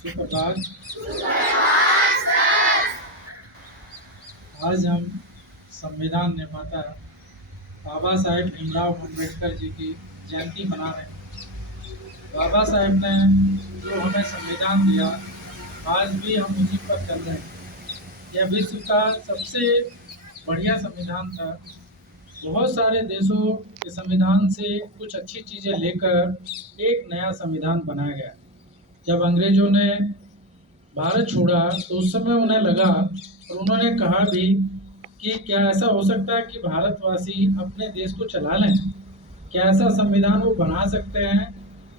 सुप्रभात। आज हम संविधान निर्माता बाबा साहेब भीमराव अम्बेडकर जी की जयंती मना रहे हैं। बाबा साहेब ने जो हमें संविधान दिया, आज भी हम उसी पर चल रहे हैं। यह विश्व का सबसे बढ़िया संविधान था। बहुत सारे देशों के संविधान से कुछ अच्छी चीज़ें लेकर एक नया संविधान बनाया गया। जब अंग्रेजों ने भारत छोड़ा तो उस समय उन्हें लगा और उन्होंने कहा भी कि क्या ऐसा हो सकता है कि भारतवासी अपने देश को चला लें? क्या ऐसा संविधान वो बना सकते हैं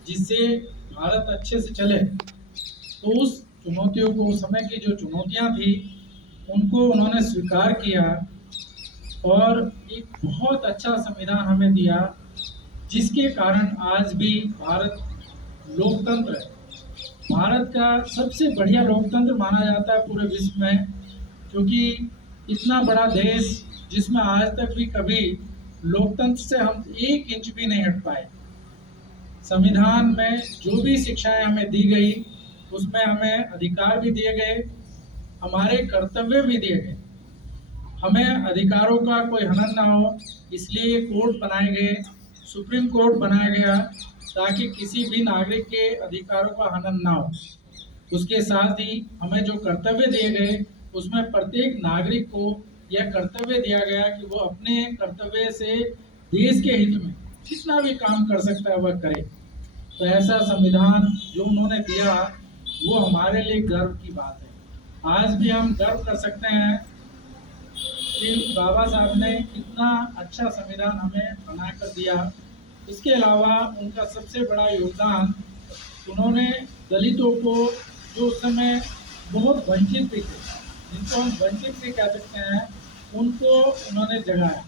जिससे भारत अच्छे से चले? तो उस चुनौतियों को, उस समय की जो चुनौतियां थी, उनको उन्होंने स्वीकार किया और एक बहुत अच्छा संविधान हमें दिया, जिसके कारण आज भी भारत लोकतंत्र है। भारत का सबसे बढ़िया लोकतंत्र माना जाता है पूरे विश्व में, क्योंकि इतना बड़ा देश जिसमें आज तक भी कभी लोकतंत्र से हम 1 इंच भी नहीं हट पाए। संविधान में जो भी शिक्षाएं हमें दी गई, उसमें हमें अधिकार भी दिए गए, हमारे कर्तव्य भी दिए गए। हमें अधिकारों का कोई हनन ना हो, इसलिए कोर्ट बनाए गए, सुप्रीम कोर्ट बनाया गया, ताकि किसी भी नागरिक के अधिकारों का हनन ना हो। उसके साथ ही हमें जो कर्तव्य दिए गए, उसमें प्रत्येक नागरिक को यह कर्तव्य दिया गया कि वो अपने कर्तव्य से देश के हित में जितना भी काम कर सकता है वह करे। तो ऐसा संविधान जो उन्होंने दिया, वो हमारे लिए गर्व की बात है। आज भी हम गर्व कर सकते हैं कि बाबा साहब ने इतना अच्छा संविधान हमें बना कर दिया। इसके अलावा उनका सबसे बड़ा योगदान, उन्होंने दलितों को, जो उस समय बहुत वंचित भी थे, जिनको हम वंचित भी कह सकते हैं, उनको उन्होंने जगाया।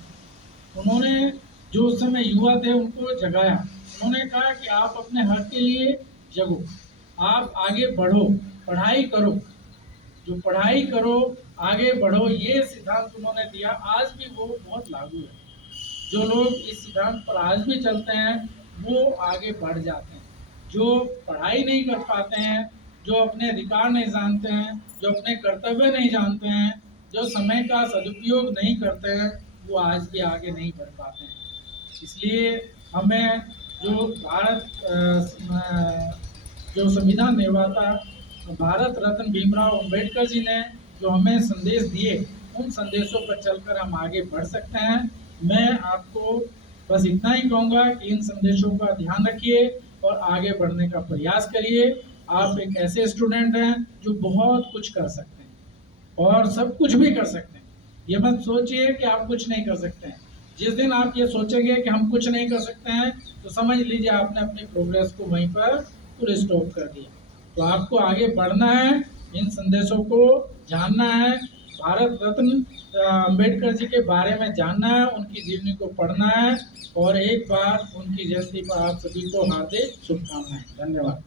उन्होंने जो उस समय युवा थे उनको जगाया। उन्होंने कहा कि आप अपने हक के लिए जगो, आप आगे बढ़ो, पढ़ाई करो, जो पढ़ाई करो, आगे बढ़ो, ये सिद्धांत उन्होंने दिया। आज भी वो बहुत लागू है। जो लोग इस सिद्धांत पर आज भी चलते हैं, वो आगे बढ़ जाते हैं। जो पढ़ाई नहीं कर पाते हैं, जो अपने अधिकार नहीं जानते हैं, जो अपने कर्तव्य नहीं जानते हैं, जो समय का सदुपयोग नहीं करते हैं, वो आज भी आगे नहीं बढ़ पाते हैं। इसलिए हमें जो जो संविधान निर्माता भारत रत्न भीमराव अम्बेडकर जी ने जो हमें संदेश दिए, उन संदेशों पर चलकर हम आगे बढ़ सकते हैं। मैं आपको बस इतना ही कहूँगा कि इन संदेशों का ध्यान रखिए और आगे बढ़ने का प्रयास करिए। आप एक ऐसे स्टूडेंट हैं जो बहुत कुछ कर सकते हैं और सब कुछ भी कर सकते हैं। ये मत सोचिए कि आप कुछ नहीं कर सकते हैं। जिस दिन आप ये सोचेंगे कि हम कुछ नहीं कर सकते हैं, तो समझ लीजिए आपने अपनी प्रोग्रेस को वहीं पर पूरे स्टॉप कर दिया। तो आपको आगे बढ़ना है, इन संदेशों को जानना है, भारत रत्न अम्बेडकर जी के बारे में जानना है, उनकी जीवनी को पढ़ना है और एक बार उनकी जयंती पर आप सभी को हार्दिक शुभकामनाएं। धन्यवाद।